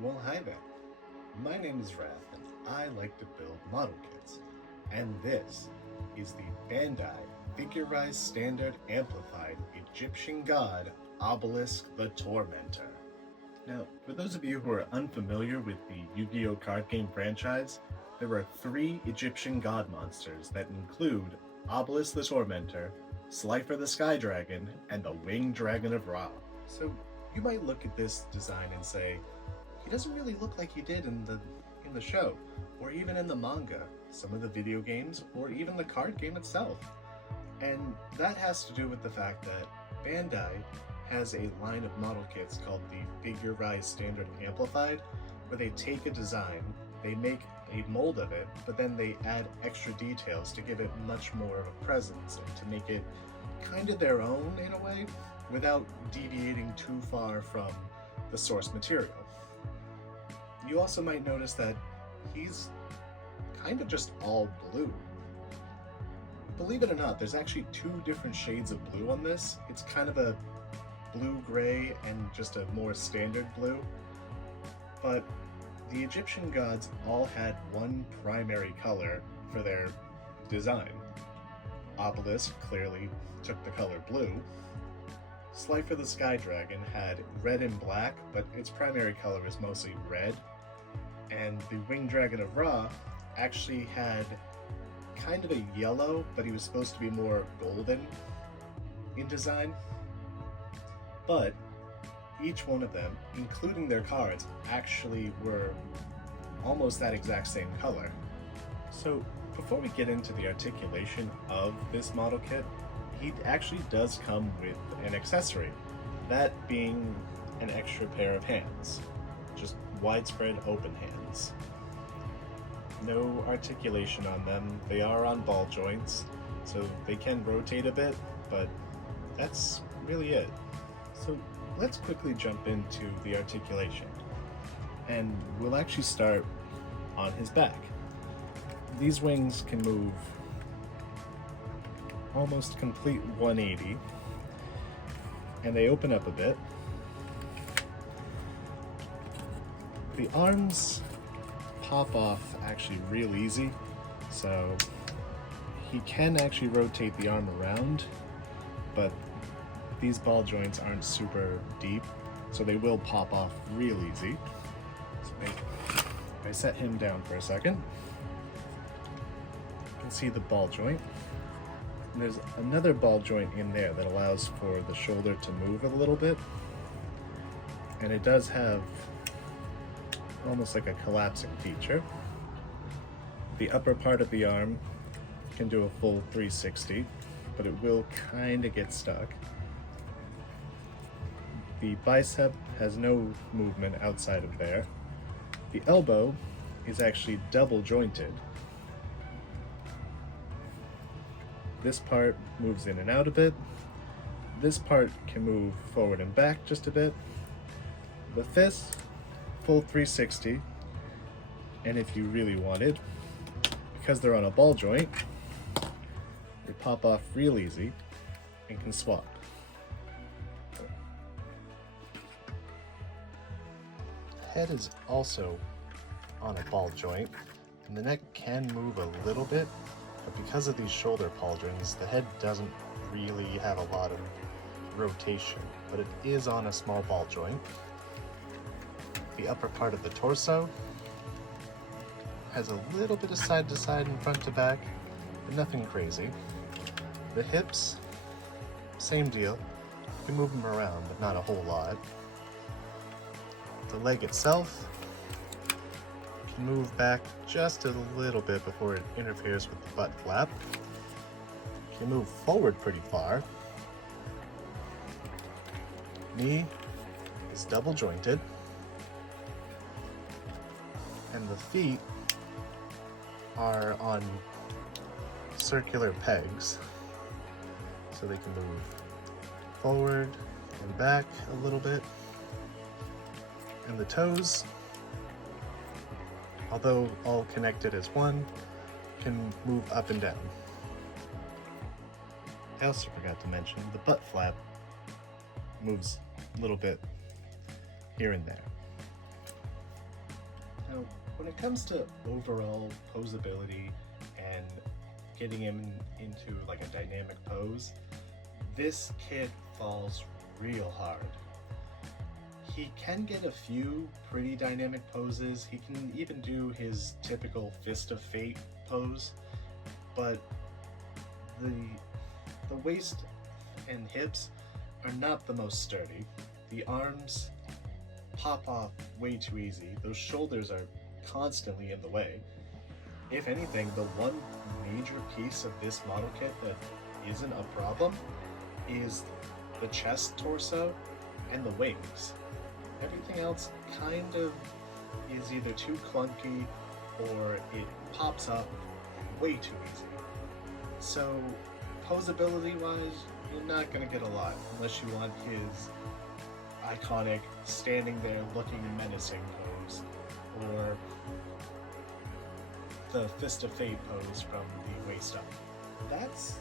Well, hi there. My name is Wrath, and I like to build model kits. And this is the Bandai Figurized Standard Amplified Egyptian God Obelisk the Tormentor. Now, for those of you who are unfamiliar with the Yu-Gi-Oh! Card game franchise, there are 3 Egyptian god monsters that include Obelisk the Tormentor, Slifer the Sky Dragon, and the Winged Dragon of Ra. So you might look at this design and say, he doesn't really look like he did in the show, or even in the manga, some of the video games, or even the card game itself. And that has to do with the fact that Bandai has a line of model kits called the Figurized Standard Amplified, where they take a design, they make a mold of it, but then they add extra details to give it much more of a presence and to make it kind of their own in a way, without deviating too far from the source material. You also might notice that he's kind of just all blue. Believe it or not, there's actually 2 different shades of blue on this. It's kind of a blue-gray and just a more standard blue. But the Egyptian gods all had one primary color for their design. Obelisk clearly took the color blue. Slifer the Sky Dragon had red and black, but its primary color is mostly red. And the Winged Dragon of Ra actually had kind of a yellow, but he was supposed to be more golden in design. But each one of them, including their cards, actually were almost that exact same color. So before we get into the articulation of this model kit, he actually does come with an accessory, that being an extra pair of hands, just widespread open hands. No articulation on them. They are on ball joints, so they can rotate a bit, but that's really it. So let's quickly jump into the articulation, and we'll actually start on his back. These wings can move almost complete 180, and they open up a bit. The arms pop off actually real easy, so he can actually rotate the arm around, but these ball joints aren't super deep, so they will pop off real easy. So if I set him down for a second, you can see the ball joint. And there's another ball joint in there that allows for the shoulder to move a little bit, and it does have almost like a collapsing feature. The upper part of the arm can do a full 360, but it will kind of get stuck. The bicep has no movement outside of there. The elbow is actually double jointed. This part moves in and out a bit. This part can move forward and back just a bit. With this, full 360, and if you really wanted, because they're on a ball joint, they pop off real easy and can swap. The head is also on a ball joint, and the neck can move a little bit, but because of these shoulder pauldrons, the head doesn't really have a lot of rotation, but it is on a small ball joint. The upper part of the torso has a little bit of side to side and front to back, but nothing crazy. The hips, same deal. You can move them around, but not a whole lot. The leg itself can move back just a little bit before it interferes with the butt flap. You can move forward pretty far. Knee is double jointed. And the feet are on circular pegs, so they can move forward and back a little bit. And the toes, although all connected as one, can move up and down. I also forgot to mention the butt flap moves a little bit here and there. Now, when it comes to overall posability and getting him into like a dynamic pose, this kit falls real hard. He can get a few pretty dynamic poses. He can even do his typical Fist of Fate pose, but the waist and hips are not the most sturdy. The arms pop off way too easy. Those shoulders are constantly in the way. If anything, the one major piece of this model kit that isn't a problem is the chest torso and the wings. Everything else kind of is either too clunky or it pops up way too easy. So posability wise, you're not going to get a lot unless you want his iconic standing there looking menacing pose, or the Fist of Fate pose from the waist up. That's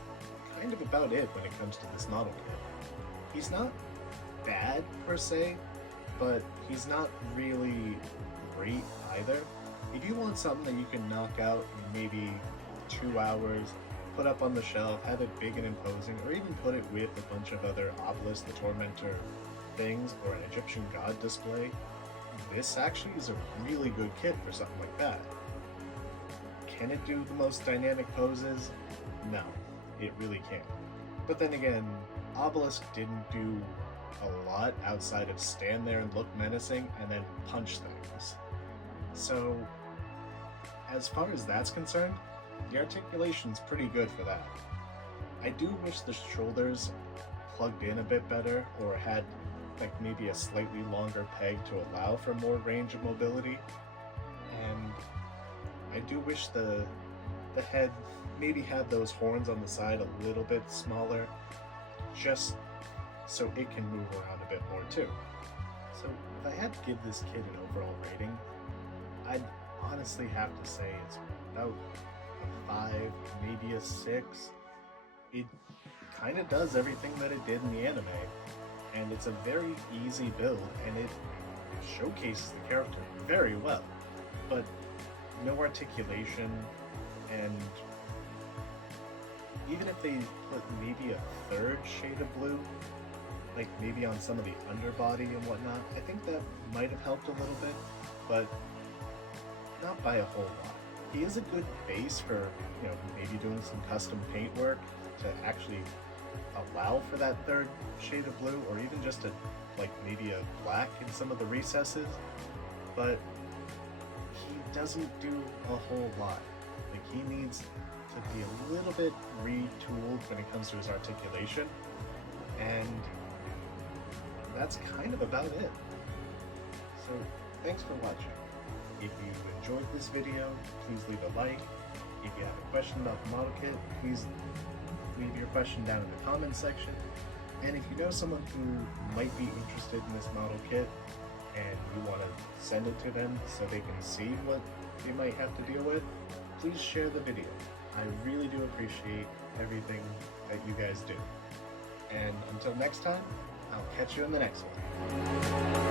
kind of about it when it comes to this model kit. He's not bad per se, but he's not really great either. If you want something that you can knock out in maybe 2 hours, put up on the shelf, have it big and imposing, or even put it with a bunch of other Obelisk the Tormentor things or an Egyptian god display, this actually is a really good kit for something like that. Can it do the most dynamic poses? No, it really can't. But then again, Obelisk didn't do a lot outside of stand there and look menacing and then punch things. So as far as that's concerned, the articulation's pretty good for that. I do wish the shoulders plugged in a bit better, or had like maybe a slightly longer peg to allow for more range of mobility. And I do wish the head maybe had those horns on the side a little bit smaller, just so it can move around a bit more too. So if I had to give this kit an overall rating, I'd honestly have to say it's about a 5, maybe a 6. It kind of does everything that it did in the anime, and it's a very easy build, and it showcases the character very well, but no articulation, and even if they put maybe a 3rd shade of blue, like maybe on some of the underbody and whatnot, I think that might have helped a little bit, but not by a whole lot. He is a good base for, maybe doing some custom paint work to actually allow for that 3rd shade of blue, or even just maybe a black in some of the recesses, but he doesn't do a whole lot. Like, he needs to be a little bit retooled when it comes to his articulation, and that's kind of about it. So thanks for watching. If you enjoyed this video, please leave a like. If you have a question about the model kit, please leave your question down in the comments section. And if you know someone who might be interested in this model kit and you want to send it to them so they can see what they might have to deal with, please share the video. I really do appreciate everything that you guys do. And until next time, I'll catch you in the next one.